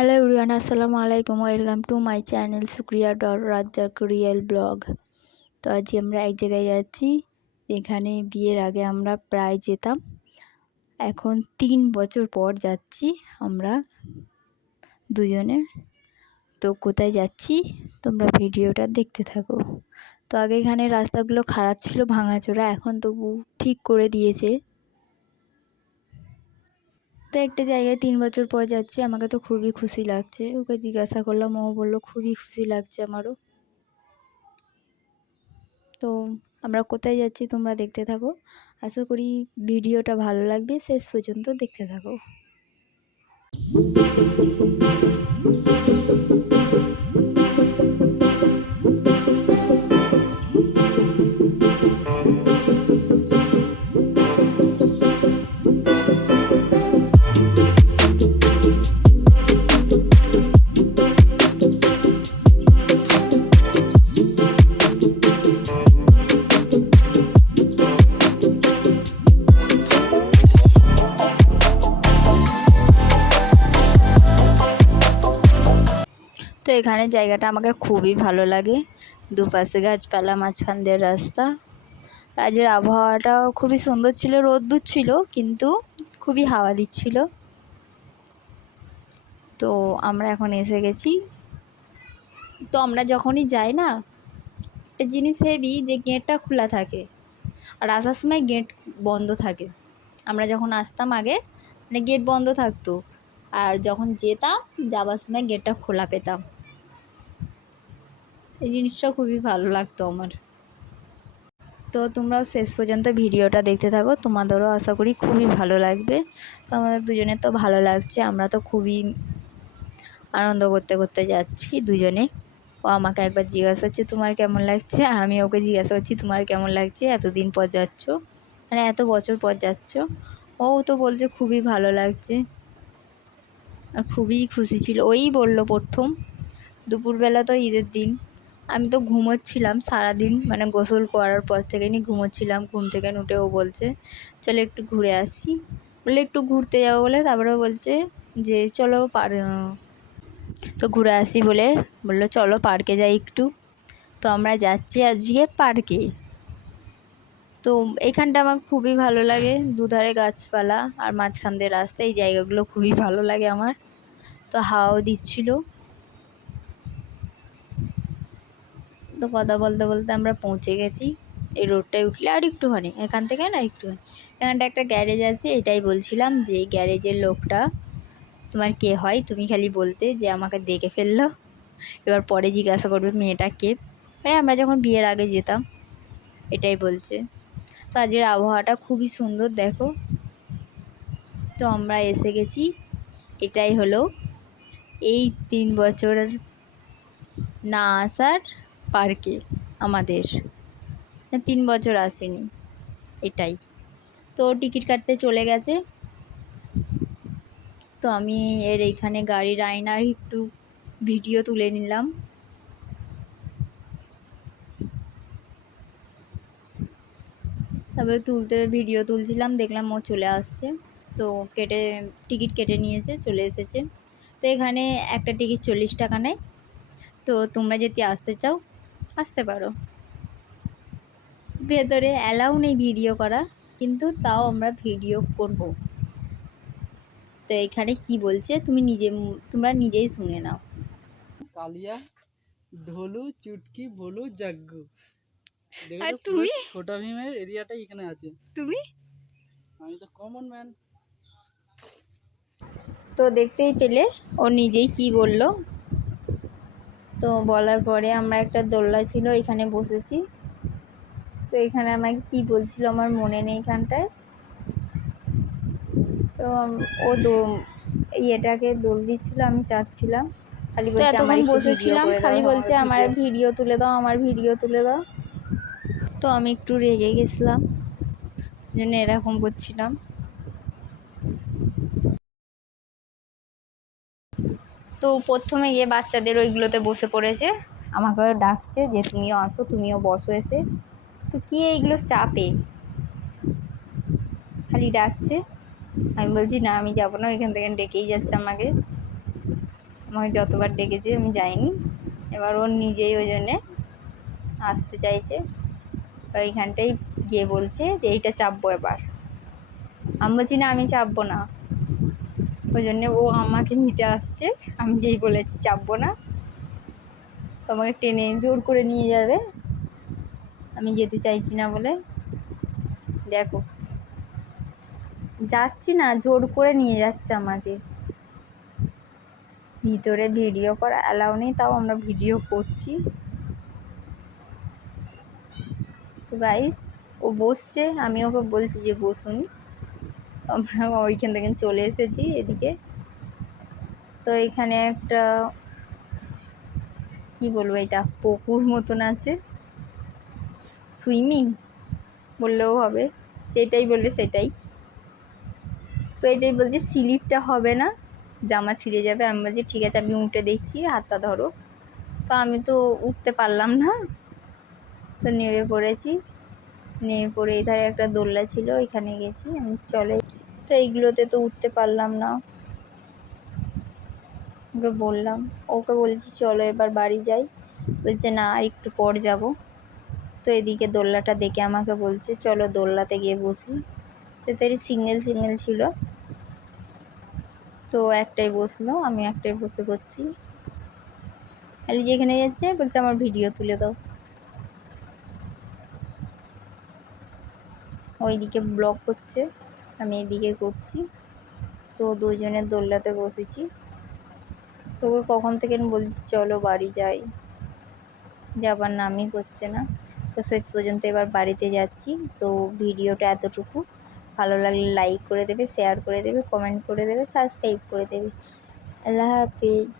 Hello everyone, আসসালামু আলাইকুম। Welcome to my channel সুক্রিয়া ডট রাজ্জাক রিয়েল ব্লগ। তো আজ আমরা এক জায়গায় যাচ্ছি যেখানে বিয়ের আগে আমরা প্রায় যেতাম। এখন 3 বছর পর যাচ্ছি আমরা দুজনে। তো কোথায় যাচ্ছি তোমরা ভিডিওটা দেখতে থাকো। তো আগে এখানে রাস্তাগুলো খারাপ ছিল, ভাঙাচোরা, এখন তবু ঠিক করে দিয়েছে। তো একটা জায়গায় 3 বছর পর যাচ্ছি, আমাকে তো খুবই খুশি লাগছে। ওকে জিজ্ঞাসা করলাম, ও বললো খুবই খুশি লাগছে আমারও। তো আমরা কোথায় যাচ্ছি তোমরা দেখতে থাকো। আশা করি ভিডিওটা ভালো লাগবে, শেষ পর্যন্ত দেখতে থাকো। তো এখানে জায়গাটা আমাকে খুবই ভালো লাগে, দুপাশে গাছপালা, মাঝখান দিয়ে রাস্তা। আজের আবহাওয়াটাও খুবই সুন্দর ছিল, রোদ্দুর ছিল কিন্তু খুবই হাওয়া দিচ্ছিল। তো আমরা এখন এসে গেছি। তো আমরা যখনই যাই না, একটা জিনিস হেবি যে গেটটা খোলা থাকে আর আসার সময় গেট বন্ধ থাকে। আমরা যখন আসতাম আগে মানে গেট বন্ধ থাকতো, আর যখন যেতাম যাবার সময় গেটটা খোলা পেতাম। এই জিনিসটা খুবই ভালো লাগতো আমার। তো তোমরাও শেষ পর্যন্ত ভিডিওটা দেখতে থাকো, তোমাদেরও আশা করি খুবই ভালো লাগবে। তো আমাদের দুজনের তো ভালো লাগছে, আমরা তো খুবই আনন্দ করতে করতে যাচ্ছি দুজনে। ও আমাকে একবার জিজ্ঞাসা করছে তোমার কেমন লাগছে, আর আমি ওকে জিজ্ঞাসা করছি তোমার কেমন লাগছে, এতদিন পর যাচ্ছ, মানে এত বছর পর যাচ্ছ। ও তো বলছে খুবই ভালো লাগছে আর খুবই খুশি ছিল। ওই বললো প্রথম দুপুরবেলা, তো ঈদের দিন আমি তো ঘুমোচ্ছিলাম সারাদিন, মানে গোসল করার পর থেকে ঘুমোচ্ছিলাম। ঘুম থেকে উঠে ও বলছে চলো একটু ঘুরে আসি, বলে একটু ঘুরতে যাবো বলে, তারপরে বলছে যে চলো তো ঘুরে আসি বলে বললো চলো পার্কে যাই একটু। তো আমরা যাচ্ছি আজকে পার্কে। তো এইখানটা আমার খুবই ভালো লাগে, দুধারে গাছপালা আর মাঝখান দিয়ে রাস্তা, এই জায়গাগুলো খুবই ভালো লাগে আমার। তো হাওয়াও দিচ্ছিল। তো কথা বলতে বলতে আমরা পৌঁছে গেছি। এই রোডটায় উঠলে আর একটুখানি, এখান থেকে না একটুখানি এখানটা একটা গ্যারেজ আছে। এটাই বলছিলাম যে এই গ্যারেজের লোকটা তোমার কে হয়, তুমি খালি বলতে যে আমাকে দেখে ফেললো, এবার পরে জিজ্ঞাসা করবে মেয়েটা কে। আমরা যখন বিয়ের আগে যেতাম, এটাই বলছে। তো আজকের আবহাওয়াটা খুবই সুন্দর দেখো। তো আমরা এসে গেছি, এটাই হলো এই 3 বছর না আসার পার্কে আমাদের। 3 বছর আসেনি এটাই। তো টিকিট কাটতে চলে গেছে। তো আমি এর এইখানে গাড়ির আয়নার একটু ভিডিও তুলে নিলাম। তারপরে ভিডিও তুলছিলাম, দেখলাম ও চলে আসছে। তো টিকিট কেটে নিয়েছে, চলে এসেছে। তো এখানে একটা টিকিট 40 টাকা নেয়। তো তোমরা যদি আসতে চাও আসতে পারো। ভেতরে অ্যালাউ নেই ভিডিও করা, কিন্তু তাও আমরা ভিডিও করব। তো এখানে কি বলছে তোমরা নিজেই শুনে নাও। কালিয়া ঢোলু চুটকি ভোলু জাগ্গু। আর দেখো পুরো তুমি ছোট ভীমের এরিয়াটা এখানে আছে। তুমি আমি তো কমন ম্যান। তো দেখতেই পেলে ও নিজেই কি বলল। তো বলার পরে আমরা একটা দোলনা ছিল এখানে বসেছি। তো এখানে আমাকে কি বলছিল আমার মনে নেই এখানটায়। তো ও ইয়েটাকে দোল দিচ্ছিল, আমি চাচ্ছিলাম, খালি বলছে আমার একটু ভিডিও করে দাও, খালি বলছে আমার ভিডিও তুলে দাও, আমার ভিডিও তুলে দাও। তো আমি একটু রেগে গেছিলাম, জন্য এরকম করছিলাম। তো প্রথমে গিয়ে বাচ্চাদের ওইগুলোতে বসে পড়েছে, আমাকেও ডাকছে যে তুমিও আসো, তুমিও বসো এসে। তো কি এইগুলো চাপে খালি ডাকছে, আমি বলছি না আমি যাবো না, ওইখান থেকে ডেকেই যাচ্ছে আমাকে। আমাকে যতবার ডেকেছে আমি যাইনি। এবার ওর নিজেই ওই জন্যে আসতে চাইছে। ওইখানটাই গিয়ে বলছে যে এইটা চাপবো এবার। আমি বলছি না আমি চাপবো না, ওই জন্যে ও আমাকে নিতে আসছে। আমি যেই বলেছি চাপবো না, তোমাকে টেনে জোর করে নিয়ে যাবে, আমি যেতে চাইছি না বলে। দেখো যাচ্ছি না, জোর করে নিয়ে যাচ্ছে আমাকে। ভিতরে ভিডিও করা অ্যালাউ নেই, তাও আমরা ভিডিও করছি। তো গাইস ও বসছে, আমি ওকে বলছি যে বসুন। আমরা ওইখান থেকে চলে এসেছি এদিকে। তো এখানে একটা কি বলবো, এটা পুকুর মতন আছে, সুইমিং বললেও হবে, যেটাই বলবে সেটাই। তো এটাই বলছে স্লিপটা হবে না, জামা ছিঁড়ে যাবে। আমি বলছি ঠিক আছে আমি উঠে দেখছি, হাতটা ধরো। তো আমি তো উঠতে পারলাম না, তো নেমে পড়েছি। নেমে পড়ে এধারে একটা দোলনা ছিল, ওইখানে গেছি আমি, চলে। তো এইগুলোতে তো উঠতে পারলাম না। ওকে বললাম, ওকে বলছি চলো এবার বাড়ি যাই। বলছে না আর একটু পর যাব। তো এদিকে দোলনাটা দেখে আমাকে বলছে চলো দোলনাতে গিয়ে বসি। তো তারই সিঙ্গেল সিঙ্গেল ছিল, তো একটাই বসলো, আমি একটাই বসে করছি। খালি যেখানে যাচ্ছে বলছে আমার ভিডিও তুলে দাও। ওইদিকে ব্লগ করছে, আমি এদিকে করছি। তো দুজনের দোলনাতে বসেছি। তোকে কখন থেকে বলছি চলো বাড়ি যাই, যাবার নামই করছে না। তো শেষ পর্যন্ত এবার বাড়িতে যাচ্ছি। তো ভিডিওটা এতটুকু, ভালো লাগলে লাইক করে দেবে, শেয়ার করে দেবে, কমেন্ট করে দেবে, সাবস্ক্রাইব করে দেবে। আল্লাহ হাফিজ।